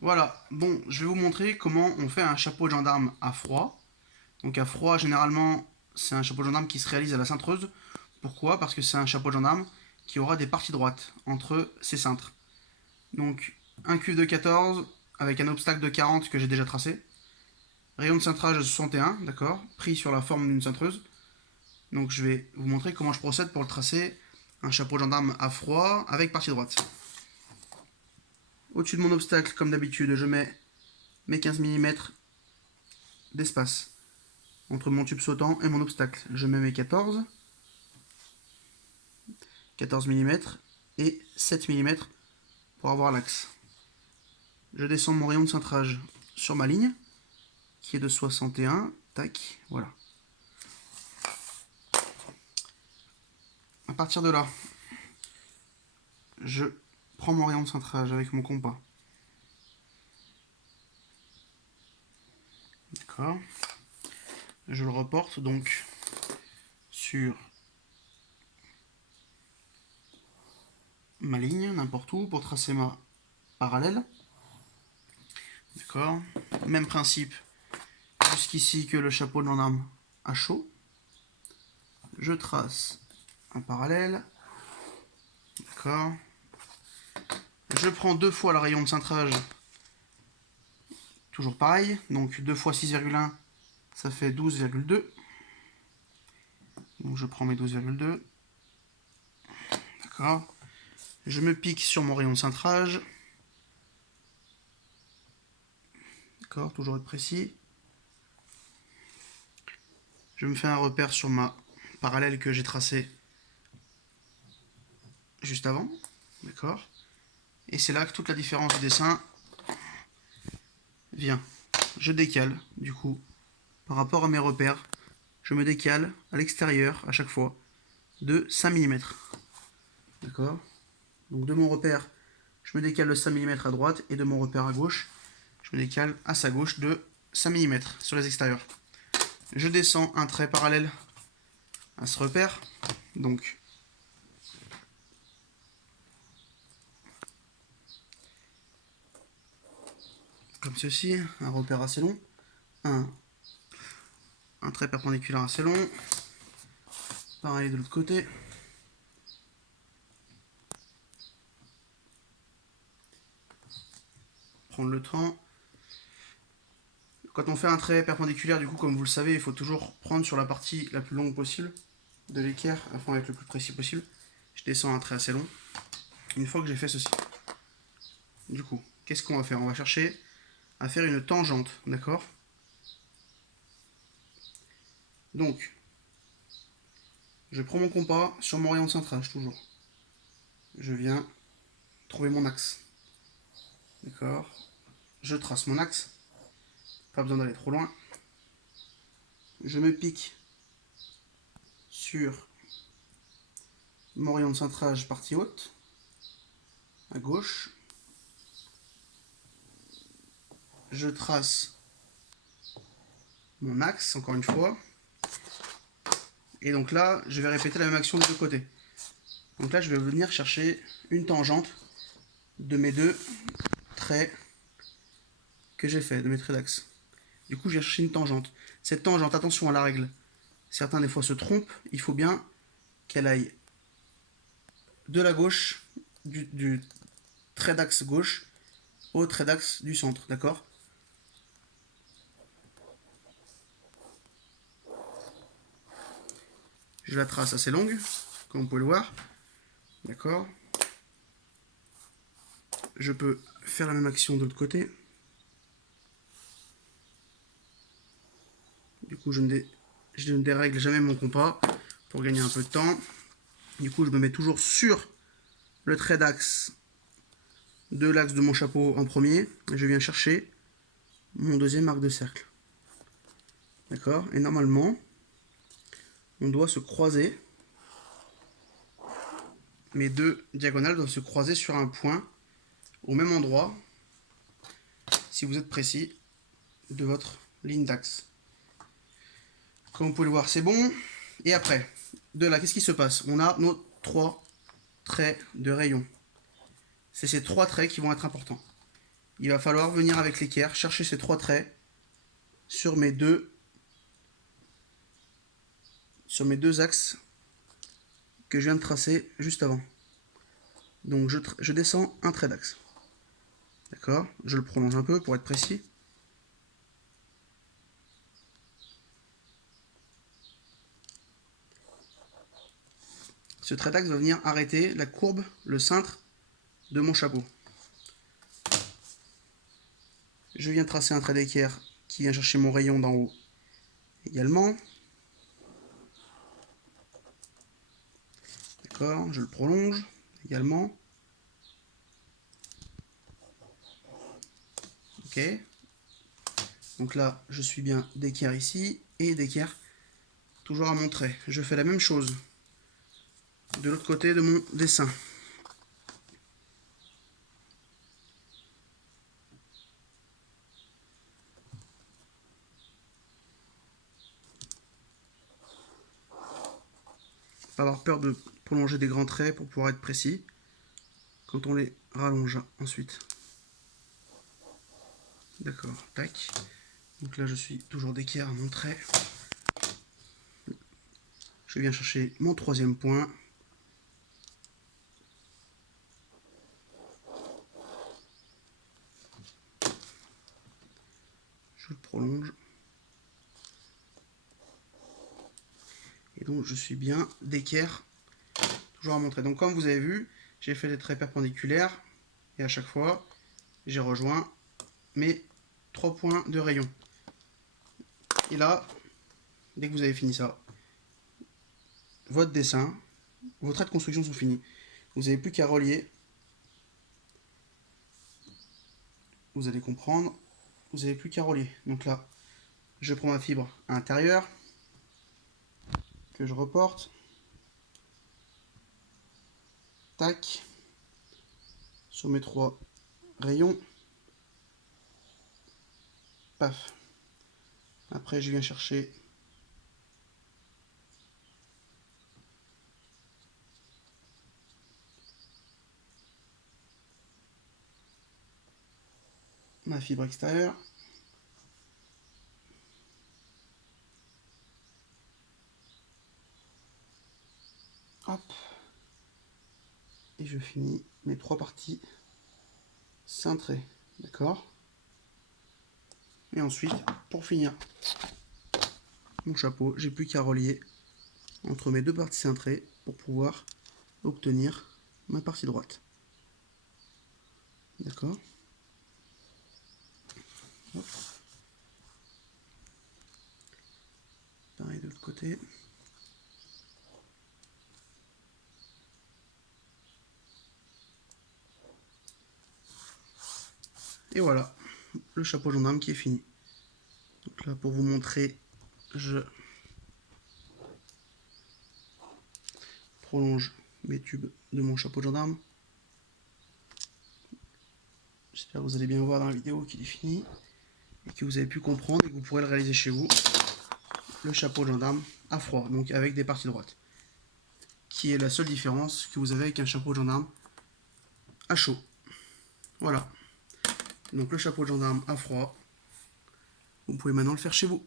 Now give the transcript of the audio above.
Voilà, bon, je vais vous montrer comment on fait un chapeau de gendarme à froid. Donc à froid, généralement, c'est un chapeau de gendarme qui se réalise à la cintreuse. Pourquoi? Parce que c'est un chapeau de gendarme qui aura des parties droites entre ses cintres. Donc un cuve de 14 avec un obstacle de 40 que j'ai déjà tracé. Rayon de cintrage de 61, d'accord, pris sur la forme d'une cintreuse. Donc je vais vous montrer comment je procède pour le tracer un chapeau de gendarme à froid avec partie droite. Au-dessus de mon obstacle, comme d'habitude, je mets mes 15 mm d'espace entre mon tube sautant et mon obstacle. Je mets mes 14 mm et 7 mm pour avoir l'axe. Je descends mon rayon de cintrage sur ma ligne qui est de 61. Tac, voilà. À partir de là, je prends mon rayon de cintrage avec mon compas. D'accord. Je le reporte donc sur ma ligne, n'importe où, pour tracer ma parallèle. D'accord. Même principe jusqu'ici que le chapeau de gendarme à chaud. Je trace un parallèle. D'accord. Je prends deux fois le rayon de cintrage. Toujours pareil. Donc 2 fois 6,1, ça fait 12,2. Donc je prends mes 12,2. D'accord. Je me pique sur mon rayon de cintrage. D'accord, toujours être précis. Je me fais un repère sur ma parallèle que j'ai tracée juste avant. D'accord. Et c'est là que toute la différence du dessin vient. Je décale, du coup, par rapport à mes repères, je me décale à l'extérieur, à chaque fois, de 5 mm. D'accord. Donc de mon repère, je me décale de 5 mm à droite, et de mon repère à gauche, je me décale à sa gauche de 5 mm sur les extérieurs. Je descends un trait parallèle à ce repère, donc comme ceci, un repère assez long, un trait perpendiculaire assez long, pareil de l'autre côté. Prendre le temps. Quand on fait un trait perpendiculaire, du coup, comme vous le savez, il faut toujours prendre sur la partie la plus longue possible de l'équerre afin d'être le plus précis possible. Je descends un trait assez long. Une fois que j'ai fait ceci, du coup, qu'est-ce qu'on va faire? On va chercher à faire une tangente, d'accord? Donc, je prends mon compas sur mon rayon de cintrage, toujours. Je viens trouver mon axe. D'accord? Je trace mon axe. Pas besoin d'aller trop loin. Je me pique sur mon rayon de cintrage partie haute, à gauche. Je trace mon axe, encore une fois. Et donc là, je vais répéter la même action de deux côtés. Donc là, je vais venir chercher une tangente de mes deux traits que j'ai fait, de mes traits d'axe. Du coup, j'ai cherché une tangente. Cette tangente, attention à la règle. Certains des fois se trompent. Il faut bien qu'elle aille de la gauche, du trait d'axe gauche, au trait d'axe du centre, d'accord? Je la trace assez longue, comme vous pouvez le voir. D'accord? Je peux faire la même action de l'autre côté. Du coup, je ne dérègle jamais mon compas pour gagner un peu de temps. Du coup, je me mets toujours sur le trait d'axe de l'axe de mon chapeau en premier. Et je viens chercher mon deuxième arc de cercle. D'accord? Et normalement, on doit se croiser. Mes deux diagonales doivent se croiser sur un point au même endroit, si vous êtes précis, de votre ligne d'axe. Comme vous pouvez le voir, c'est bon. Et après, de là, qu'est-ce qui se passe? On a nos trois traits de rayon. C'est ces trois traits qui vont être importants. il va falloir venir avec l'équerre chercher ces 3 traits sur mes deux axes que je viens de tracer juste avant. Donc je descends un trait d'axe. D'accord? Je le prolonge un peu pour être précis. Ce trait d'axe va venir arrêter la courbe, le cintre de mon chapeau. Je viens tracer un trait d'équerre qui vient chercher mon rayon d'en haut également. D'accord, je le prolonge également. Ok. Donc là, je suis bien d'équerre ici et d'équerre toujours à mon trait. Je fais la même chose de l'autre côté de mon dessin. Pas avoir peur de prolonger des grands traits pour pouvoir être précis quand on les rallonge ensuite. D'accord, tac. Donc là je suis toujours d'équerre à mon trait. Je viens chercher mon troisième point. Je le prolonge. Et donc je suis bien d'équerre toujours à mon trait. Donc comme vous avez vu, j'ai fait des traits perpendiculaires et à chaque fois j'ai rejoint mes 3 points de rayon. Et là, dès que vous avez fini ça, votre dessin, vos traits de construction sont finis. Vous n'avez plus qu'à relier. Vous allez comprendre. Vous n'avez plus qu'à relier. Donc là, je prends ma fibre intérieure que je reporte. Tac. Sur mes 3 rayons. Paf. Après, je viens chercher ma fibre extérieure. Hop. Et je finis mes 3 parties cintrées. D'accord? Et ensuite, pour finir mon chapeau, j'ai plus qu'à relier entre mes 2 parties cintrées pour pouvoir obtenir ma partie droite. D'accord? Hop. Pareil de l'autre côté. Et voilà, le chapeau gendarme qui est fini. Donc là, pour vous montrer, je prolonge mes tubes de mon chapeau de gendarme. J'espère que vous allez bien voir dans la vidéo qu'il est fini et que vous avez pu comprendre et que vous pourrez le réaliser chez vous. Le chapeau de gendarme à froid, donc avec des parties droites, qui est la seule différence que vous avez avec un chapeau de gendarme à chaud. Voilà. Donc le chapeau de gendarme à froid, vous pouvez maintenant le faire chez vous.